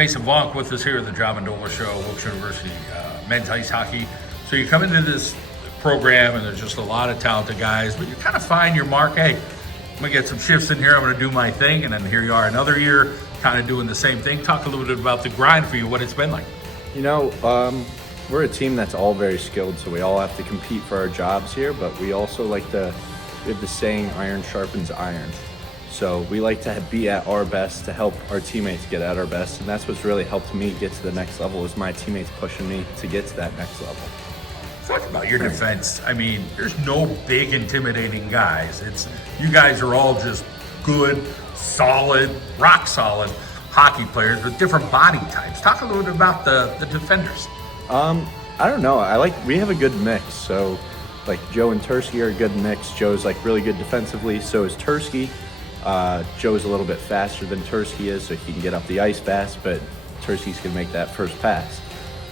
Mason Vonk with us here at the Mendola Show, Wilkes University men's ice hockey. So you come into this program and there's just a lot of talented guys, but you kind of find your mark. Hey, I'm going to get some shifts in here. I'm going to do my thing. And then here you are another year kind of doing the same thing. Talk a little bit about the grind for you, what it's been like. You know, we're a team that's all very skilled, so we all have to compete for our jobs here, but we also we have the saying, iron sharpens iron. So we like to be at our best to help our teammates get at our best, and that's what's really helped me get to the next level is my teammates pushing me to get to that next level. Talk about your defense. I mean, there's no big intimidating guys. You guys are all just good, solid, rock solid hockey players with different body types. Talk a little bit about the defenders. I don't know. We have a good mix. So like Joe and Tursky are a good mix. Joe's like really good defensively. So is Tursky. Joe's a little bit faster than Tursky is, so he can get up the ice fast, but Tursky's can make that first pass.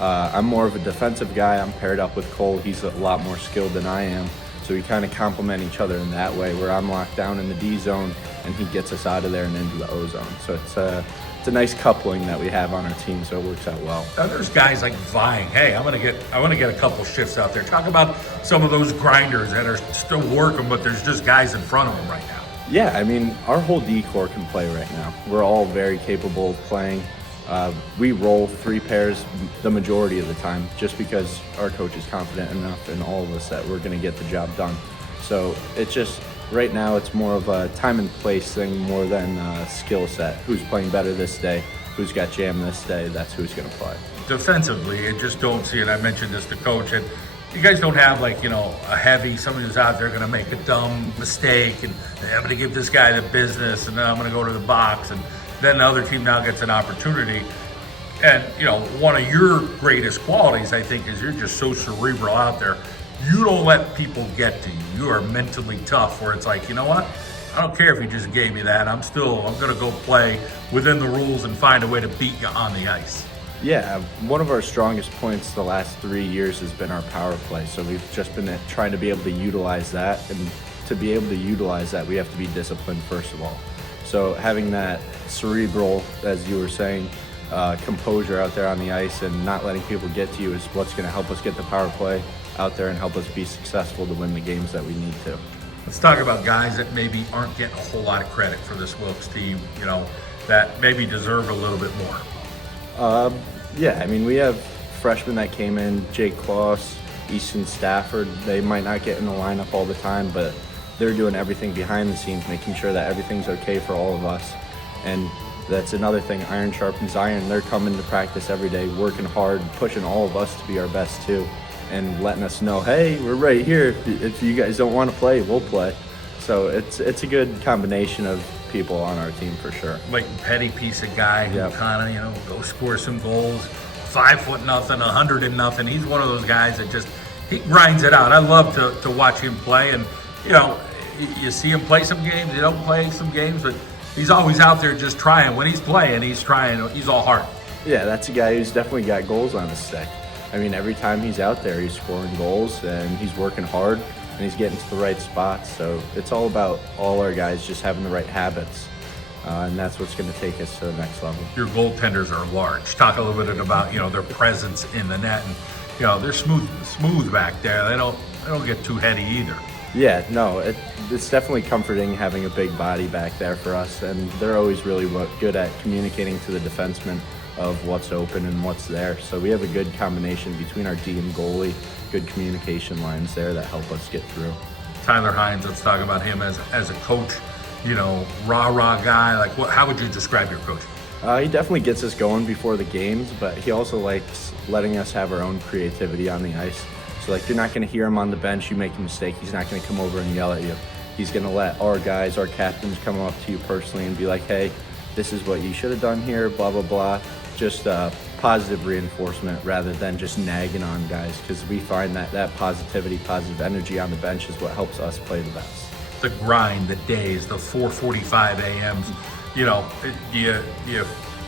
I'm more of a defensive guy. I'm paired up with Cole. He's a lot more skilled than I am. So we kind of complement each other in that way, where I'm locked down in the D zone and he gets us out of there and into the O zone. So it's a nice coupling that we have on our team, so it works out well. Now there's guys like vying. Hey, I want to get a couple shifts out there. Talk about some of those grinders that are still working, but there's just guys in front of them right now. Yeah, I mean, our whole D-core can play right now. We're all very capable of playing. We roll 3 pairs the majority of the time just because our coach is confident enough in all of us that we're going to get the job done. So it's just, right now it's more of a time and place thing more than a skill set. Who's playing better this day, who's got jam this day, that's who's going to play. Defensively, I just don't see it. I mentioned this to coach, and you guys don't have a heavy, somebody who's out there going to make a dumb mistake and I'm going to give this guy the business and then I'm going to go to the box and then the other team now gets an opportunity. And, one of your greatest qualities, I think, is you're just so cerebral out there. You don't let people get to you. You are mentally tough where it's like, you know what? I don't care if you just gave me that. I'm going to go play within the rules and find a way to beat you on the ice. Yeah, one of our strongest points the last 3 years has been our power play. So we've just been trying to be able to utilize that. And to be able to utilize that, we have to be disciplined first of all. So having that cerebral, as you were saying, composure out there on the ice and not letting people get to you is what's going to help us get the power play out there and help us be successful to win the games that we need to. Let's talk about guys that maybe aren't getting a whole lot of credit for this Wilkes team, that maybe deserve a little bit more. Yeah, I mean, we have freshmen that came in, Jake Kloss, Easton Stafford. They might not get in the lineup all the time, but they're doing everything behind the scenes, making sure that everything's okay for all of us. And that's another thing, iron sharpens iron. They're coming to practice every day, working hard, pushing all of us to be our best too, and letting us know, hey, we're right here. If you guys don't want to play, we'll play. So it's a good combination of people on our team for sure. Like petty piece of guy who kind of, go score some goals, 5'0", 100 He's one of those guys that he grinds it out. I love to watch him play, and you see him play some games, you don't play some games, but he's always out there just trying. When he's playing, he's trying, he's all heart. Yeah, that's a guy who's definitely got goals on his stick. I mean, every time he's out there, he's scoring goals and he's working hard and he's getting to the right spots. So it's all about all our guys just having the right habits. And that's what's going to take us to the next level. Your goaltenders are large. Talk a little bit about, their presence in the net. And, they're smooth back there. They don't get too heady either. Yeah, no, it's definitely comforting having a big body back there for us. And they're always really good at communicating to the defensemen of what's open and what's there. So we have a good combination between our D and goalie, good communication lines there that help us get through. Tyler Hines, let's talk about him as a coach, rah-rah guy. How would you describe your coach? He definitely gets us going before the games, but he also likes letting us have our own creativity on the ice. So you're not going to hear him on the bench, you make a mistake, he's not going to come over and yell at you. He's going to let our guys, our captains, come up to you personally and be like, hey, this is what you should have done here, blah, blah, blah. Just positive reinforcement rather than just nagging on guys, because we find that positivity, positive energy on the bench is what helps us play the best. The grind, the days, the 4:45 a.m.s, you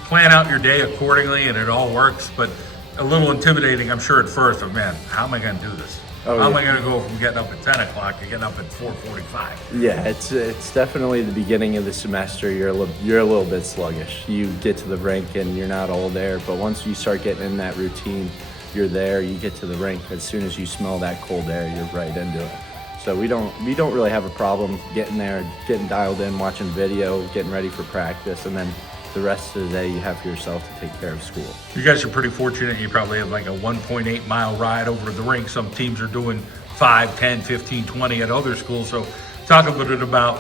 plan out your day accordingly and it all works, but a little intimidating, I'm sure, at first, but man, how am I going to do this? Oh, How am yeah. I going to go from getting up at 10 o'clock to getting up at 4:45? Yeah, it's definitely the beginning of the semester. You're a little bit sluggish. You get to the rink and you're not all there, but once you start getting in that routine, you're there. You get to the rink. As soon as you smell that cold air, you're right into it. So we don't really have a problem getting there, getting dialed in, watching video, getting ready for practice, and then the rest of the day you have for yourself to take care of school. You guys are pretty fortunate. You probably have like a 1.8 mile ride over to the rink. Some teams are doing 5, 10, 15, 20 at other schools. So talk a little bit about,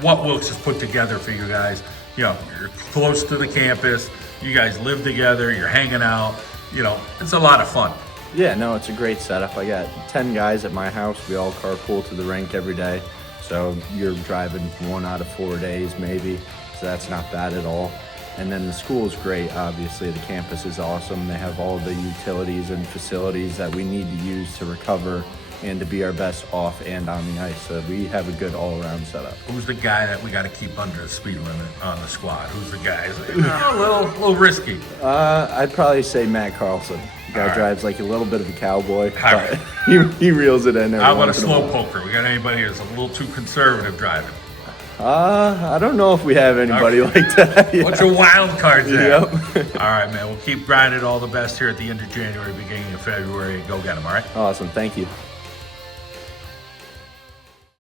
what Wilkes has put together for you guys. You're close to the campus. You guys live together. You're hanging out. It's a lot of fun. Yeah, no, it's a great setup. I got 10 guys at my house. We all carpool to the rink every day. So you're driving 1 out of 4 days maybe. So that's not bad at all. And then the school is great, obviously. The campus is awesome. They have all the utilities and facilities that we need to use to recover and to be our best off and on the ice. So we have a good all-around setup. Who's the guy that we got to keep under the speed limit on the squad? Who's the guy? A little risky. I'd probably say Matt Carlson. The guy All right. drives like a little bit of a cowboy, All but right. he reels it in. How about a once in slow while. poker? We got anybody that's a little too conservative driving? I don't know if we have anybody All right. like that. Yeah. What's your wild card there? Yep. All right, man. We'll keep grinding. All the best here at the end of January, beginning of February. Go get them, all right? Awesome. Thank you.